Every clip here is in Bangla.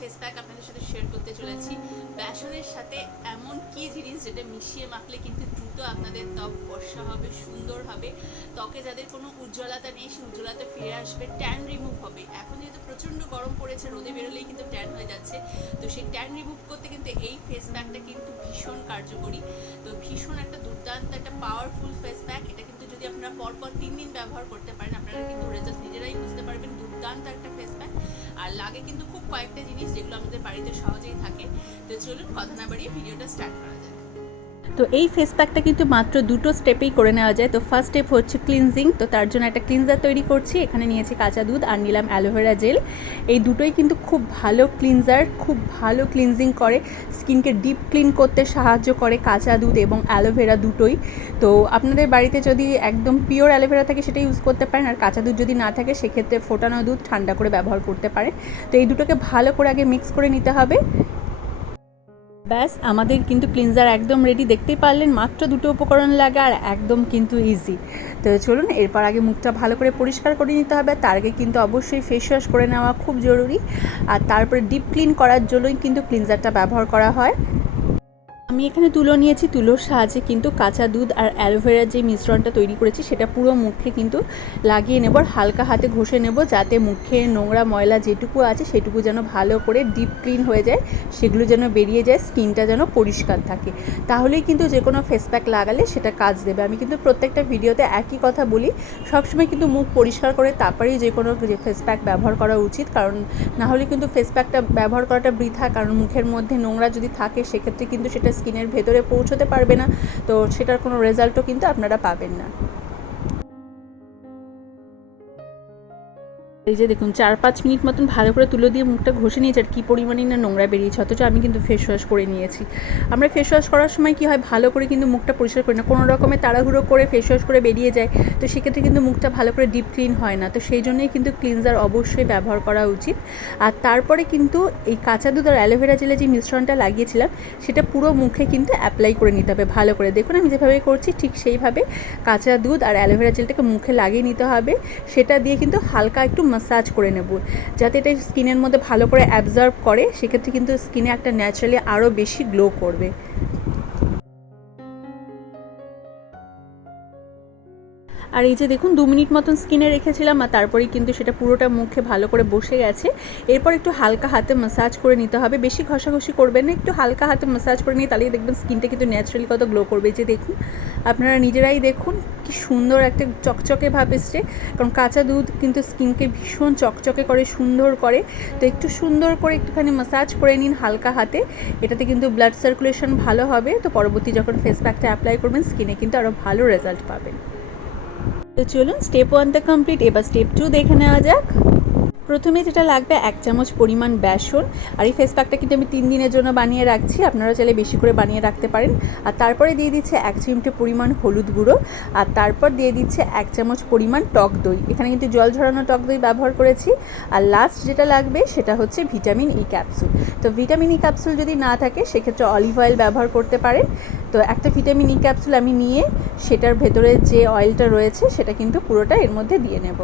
ফেস প্যাক আপনাদের সাথে শেয়ার করতে চলেছি। বেসনের সাথে এমন কি জিনিস যেটা মিশিয়ে মাখলে কিন্তু দ্রুত আপনাদের ত্বক ফর্সা হবে, সুন্দর হবে। ত্বকে যাদের কোনো উজ্জ্বলতা নেই, সেই উজ্জ্বলতা ফিরে আসবে ট্যান রিমুভ হবে। এখন যেহেতু প্রচণ্ড গরম পড়েছে, রোদে বেরোলেই কিন্তু ট্যান হয়ে যাচ্ছে। তো সেই ট্যান রিমুভ করতে কিন্তু এই ফেস প্যাকটা কিন্তু ভীষণ কার্যকরী। তো ভীষণ একটা দুর্দান্ত, একটা পাওয়ারফুল ফেস প্যাক এটা কিন্তু যদি আপনারা পরপর তিন দিন ব্যবহার করতে পারেন, আপনারা কিন্তু রেজাল্ট নিজেরাই বুঝতে পারবেন দুর্দান্ত একটা ফেস প্যাক আর লাগে কিন্তু খুব কয়েকটা জিনিস যেগুলো আমাদের বাড়িতে সহজেই থাকে। তো চলুন কথা না বাড়িয়ে ভিডিওটা স্টার্ট করা যায় তো এই ফেস প্যাকটা কিন্তু মাত্র দুটো স্টেপেই করে নেওয়া যায়। তো ফার্স্ট স্টেপ হচ্ছে ক্লিনজিং তো তার জন্য একটা ক্লিনজার তৈরি করছি। এখানে নিয়েছি কাঁচা দুধ আর নিলাম অ্যালোভেরা জেল এই দুটোই কিন্তু খুব ভালো ক্লিনজার খুব ভালো ক্লিনজিং করে। স্কিনকে ডিপ ক্লিন করতে সাহায্য করে কাঁচা দুধ এবং অ্যালোভেরা দুটোই। তো আপনাদের বাড়িতে যদি একদম পিওর অ্যালোভেরা থাকে সেটা ইউজ করতে পারেন। আর কাঁচা দুধ যদি না থাকে সেক্ষেত্রে ফোটানো দুধ ঠান্ডা করে ব্যবহার করতে পারে তো এই দুটোকে ভালো করে আগে মিক্স করে নিতে হবে। ব্যাস, আমাদের কিন্তু ক্লিনজার একদম রেডি দেখতেই পারলেন, মাত্র দুটো উপকরণ লাগে আর একদম কিন্তু ইজি তো চলুন, এরপর আগে মুখটা ভালো করে পরিষ্কার করে নিতে হবে, তার আগে কিন্তু অবশ্যই ফেস ওয়াশ করে নেওয়া খুব জরুরি। আর তারপরে ডিপ ক্লিন করার জন্যই কিন্তু ক্লিনজারটা ব্যবহার করা হয়। আমি এখানে তুলো নিয়েছি, তুলোর সাহায্যে কিন্তু কাঁচা দুধ আর অ্যালোভেরার যে মিশ্রণটা তৈরি করেছি সেটা পুরো মুখে কিন্তু লাগিয়ে নেব আর হালকা হাতে ঘষে নেব যাতে মুখে নোংরা ময়লা যেটুকু আছে সেটুকু যেন ভালো করে ডিপ ক্লিন হয়ে যায়, সেগুলো যেন বেরিয়ে যায়, স্কিনটা যেন পরিষ্কার থাকে। তাহলেই কিন্তু যে কোনো ফেস প্যাক লাগালে সেটা কাজ দেবে। আমি কিন্তু প্রত্যেকটা ভিডিওতে একই কথা বলি, সবসময় কিন্তু মুখ পরিষ্কার করে তারপরেই যে কোনো যে ফেস প্যাক ব্যবহার করা উচিত, কারণ না হলে কিন্তু ফেস প্যাকটা ব্যবহার করাটা বৃথা, কারণ মুখের মধ্যে নোংরা যদি থাকে সেক্ষেত্রে কিন্তু সেটা স্কিনের ভেতরে পৌঁছতে পারবে না তো সেটার কোনো রেজাল্টও কিন্তু আপনারা পাবেন না। এই যে দেখুন, চার পাঁচ মিনিট মতন ভালো করে তুলে দিয়ে মুখটা ঘষে নিয়েছে, আর কী পরিমাণে না নোংরা বেরিয়েছে, অথচ আমি কিন্তু ফেস ওয়াশ করে নিয়েছি। আমরা ফেস ওয়াশ করার সময় কি হয়, ভালো করে কিন্তু মুখটা পরিষ্কার করি না। কোনো রকমের তাড়াহুড়ো করে ফেস ওয়াশ করে বেরিয়ে যায়, তো সেক্ষেত্রে কিন্তু মুখটা ভালো করে ডিপ ক্লিন হয় না। তো সেই জন্যই কিন্তু ক্লিনজার অবশ্যই ব্যবহার করা উচিত। আর তারপরে কিন্তু এই কাঁচা দুধ আর অ্যালোভেরা জেলে যে মিশ্রণটা লাগিয়েছিলাম, সেটা পুরো মুখে কিন্তু অ্যাপ্লাই করে নিতে হবে ভালো করে। দেখুন, আমি যেভাবে করছি, ঠিক সেইভাবে কাঁচা দুধ আর অ্যালোভেরা জেলটাকে মুখে লাগিয়ে নিতে হবে। সেটা দিয়ে কিন্তু হালকা একটু মাসাজ করে নেব। যাতে এটা স্কিনের মধ্যে ভালো করে অ্যাবজর্ব করে, সেক্ষেত্রে কিন্তু স্কিনে একটা ন্যাচারালি আরও বেশি গ্লো করবে। আর এই যে দেখুন, দু মিনিট মতন স্কিনে রেখেছিলাম আর তারপরেই কিন্তু সেটা পুরোটা মুখে ভালো করে বসে গেছে। এরপর একটু হালকা হাতে মাসাজ করে নিতে হবে। বেশি ঘষাঘষি করবেন না, একটু হালকা হাতে মাসাজ করে নিয়ে তাহলেই দেখবেন স্কিনটা কিন্তু ন্যাচারালি কত গ্লো করবে। যে দেখুন, আপনারা নিজেরাই দেখুন কি সুন্দর একটা চকচকে ভাব এসছে। কারণ কাঁচা দুধ কিন্তু স্কিনকে ভীষণ চকচকে করে, সুন্দর করে। তো একটু সুন্দর করে একটুখানি মাসাজ করে নিন হালকা হাতে। এটাতে কিন্তু ব্লাড সার্কুলেশন ভালো হবে। তো পরবর্তী যখন ফেস প্যাকটা অ্যাপ্লাই করবেন স্কিনে কিন্তু আরও ভালো রেজাল্ট পাবেন। তো চলুন স্টেপ ওয়ানটা কমপ্লিট এবার স্টেপ টু দেখে নেওয়া যাক। প্রথমে যেটা লাগবে, এক চামচ পরিমাণ বেসন। আর এই ফেস প্যাকটা কিন্তু আমি তিন দিনের জন্য বানিয়ে রাখছি, আপনারা চাইলে বেশি করে বানিয়ে রাখতে পারেন। আর তারপরে দিয়ে দিচ্ছে এক চিমটে পরিমাণ হলুদ গুঁড়ো। আর তারপর দিয়ে দিচ্ছে এক চামচ পরিমাণ টক দই। এখানে কিন্তু জল ঝরানো টক দই ব্যবহার করেছি। আর লাস্ট যেটা লাগবে, সেটা হচ্ছে ভিটামিন ই ক্যাপসুল তো ভিটামিন ই ক্যাপসুল যদি না থাকে, সেক্ষেত্রে অলিভ অয়েল ব্যবহার করতে পারেন। তো একটা ভিটামিন ই ক্যাপসুল আমি নিয়ে সেটার ভেতরে যে অয়েলটা রয়েছে সেটা কিন্তু পুরোটা এর মধ্যে দিয়ে নেব।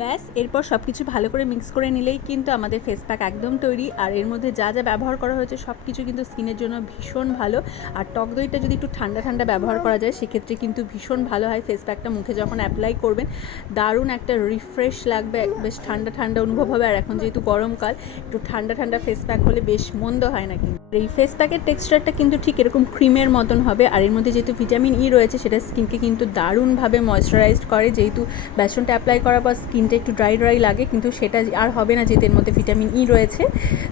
ব্যাস, এরপর সব কিছু ভালো করে মিক্স করে নিলেই কিন্তু আমাদের ফেস প্যাক একদম তৈরি। আর এর মধ্যে যা যা ব্যবহার করা হয়েছে সব কিছু কিন্তু স্কিনের জন্য ভীষণ ভালো। আর টক দইটা যদি একটু ঠান্ডা ঠান্ডা ব্যবহার করা যায়, সেক্ষেত্রে কিন্তু ভীষণ ভালো হয় ফেস প্যাকটা মুখে যখন অ্যাপ্লাই করবেন। দারুণ একটা রিফ্রেশ লাগবে বেশ ঠান্ডা ঠান্ডা অনুভব হবে। আর এখন যেহেতু গরমকাল একটু ঠান্ডা ঠান্ডা ফেস প্যাক হলে বেশ মন্দ হয় না কিন্তু। এই ফেস প্যাকের টেক্সচারটা কিন্তু ঠিক এরকম ক্রিমের মতন হবে। আর এর মধ্যে যেহেতু ভিটামিন ই রয়েছে, সেটা স্কিনকে কিন্তু দারুণভাবে ময়শ্চারাইজড করে। যেহেতু বেসনটা অ্যাপ্লাই করার পর স্কিনটা একটু ড্রাই ড্রাই লাগে, কিন্তু সেটা আর হবে না যেহেতু এর মধ্যে ভিটামিন ই রয়েছে।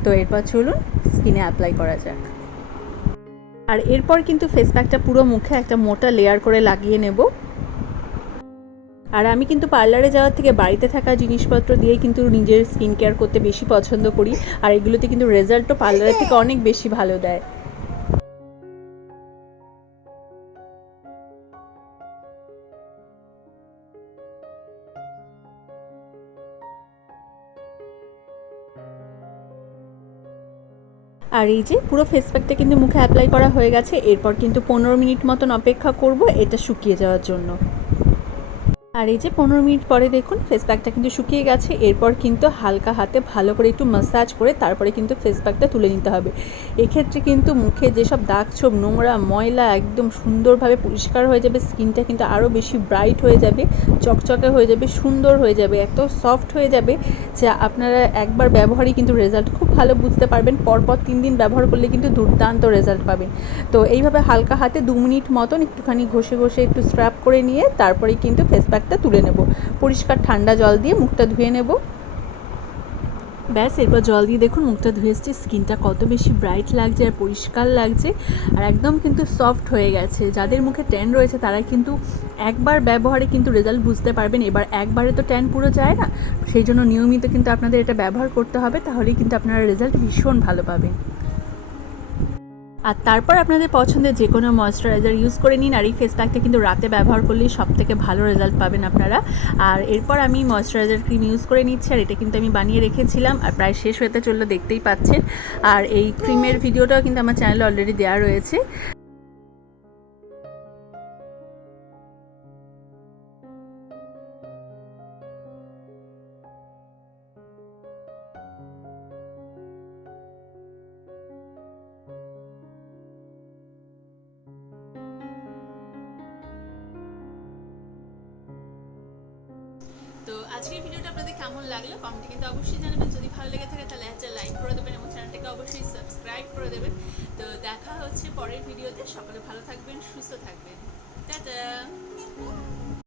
তো এরপর চলুন স্কিনে অ্যাপ্লাই করা যাক। আর এরপর কিন্তু ফেস প্যাকটা পুরো মুখে একটা মোটা লেয়ার করে লাগিয়ে নেব। আর আমি কিন্তু পার্লারে যাওয়ার থেকে বাড়িতে থাকা জিনিসপত্র দিয়ে কিন্তু নিজের স্কিন কেয়ার করতে বেশি পছন্দ করি। আর এগুলোতে কিন্তু রেজাল্টও পার্লারের থেকে অনেক বেশি ভালো দেয়। আর এই যে পুরো ফেস প্যাকটা কিন্তু মুখে অ্যাপ্লাই করা হয়ে গেছে। এরপর কিন্তু পনেরো মিনিট মতন অপেক্ষা করব, এটা শুকিয়ে যাওয়ার জন্য। আর এই যে পনেরো মিনিট পরে দেখুন ফেস প্যাকটা কিন্তু শুকিয়ে গেছে। এরপর কিন্তু হালকা হাতে ভালো করে একটু মাসাজ করে তারপরে কিন্তু ফেস প্যাকটা তুলে নিতে হবে। এক্ষেত্রে কিন্তু মুখে যেসব দাগ, ছোপ, নোংরা, ময়লা একদম সুন্দরভাবে পরিষ্কার হয়ে যাবে স্কিনটা কিন্তু আরও বেশি ব্রাইট হয়ে যাবে, চকচকে হয়ে যাবে, সুন্দর হয়ে যাবে, এত সফট হয়ে যাবে যে আপনারা একবার ব্যবহারই কিন্তু রেজাল্ট খুব ভালো বুঝতে পারবেন। পরপর তিন দিন ব্যবহার করলে কিন্তু দুর্দান্ত রেজাল্ট পাবেন। তো এইভাবে হালকা হাতে দু মিনিট মতন একটুখানি ঘষে ঘষে একটু স্ক্রাব করে নিয়ে তারপরেই কিন্তু ফেস প্যাকটা তুলে নেব। পরিষ্কার ঠান্ডা জল দিয়ে মুখটা ধুয়ে নেব। ব্যাস, এরপর জল দিয়ে দেখুন মুখটা ধুয়ে এসছে। স্কিনটা কত বেশি ব্রাইট লাগছে আর পরিষ্কার লাগছে। আর একদম কিন্তু সফট হয়ে গেছে। যাদের মুখে ট্যান রয়েছে, তারা কিন্তু একবার ব্যবহারে কিন্তু রেজাল্ট বুঝতে পারবেন। এবার একবারে তো ট্যান পুরো যায় না। সেই জন্য নিয়মিত কিন্তু আপনাদের এটা ব্যবহার করতে হবে। তাহলেই কিন্তু আপনারা রেজাল্ট ভীষণ ভালো পাবেন। আর তারপর আপনাদের পছন্দের যে কোনো ময়শ্চারাইজার ইউজ করে নিন, আর এই ফেস প্যাকটা কিন্তু রাতে ব্যবহার করলেই সব থেকে ভালো রেজাল্ট পাবেন আপনারা। আর এরপর আমি ময়শ্চারাইজার ক্রিম ইউজ করে নিচ্ছি, আর এটা কিন্তু আমি বানিয়ে রেখেছিলাম, আর প্রায় শেষ হতে চলল, দেখতেই পাচ্ছেন। আর এই ক্রিমের ভিডিওটাও কিন্তু আমার চ্যানেলে অলরেডি দেওয়া রয়েছে। আজকের ভিডিওটা আপনাদের কেমন লাগল? কমেন্টে কিন্তু অবশ্যই জানাবেন। যদি ভালো লেগে থাকে তাহলে একটা লাইক করে দেবেন এবং চ্যানেলটাকে অবশ্যই সাবস্ক্রাইব করে দেবেন। তো দেখা হচ্ছে পরের ভিডিওতে। সকলে ভালো থাকবেন, সুস্থ থাকবেন। টাটা!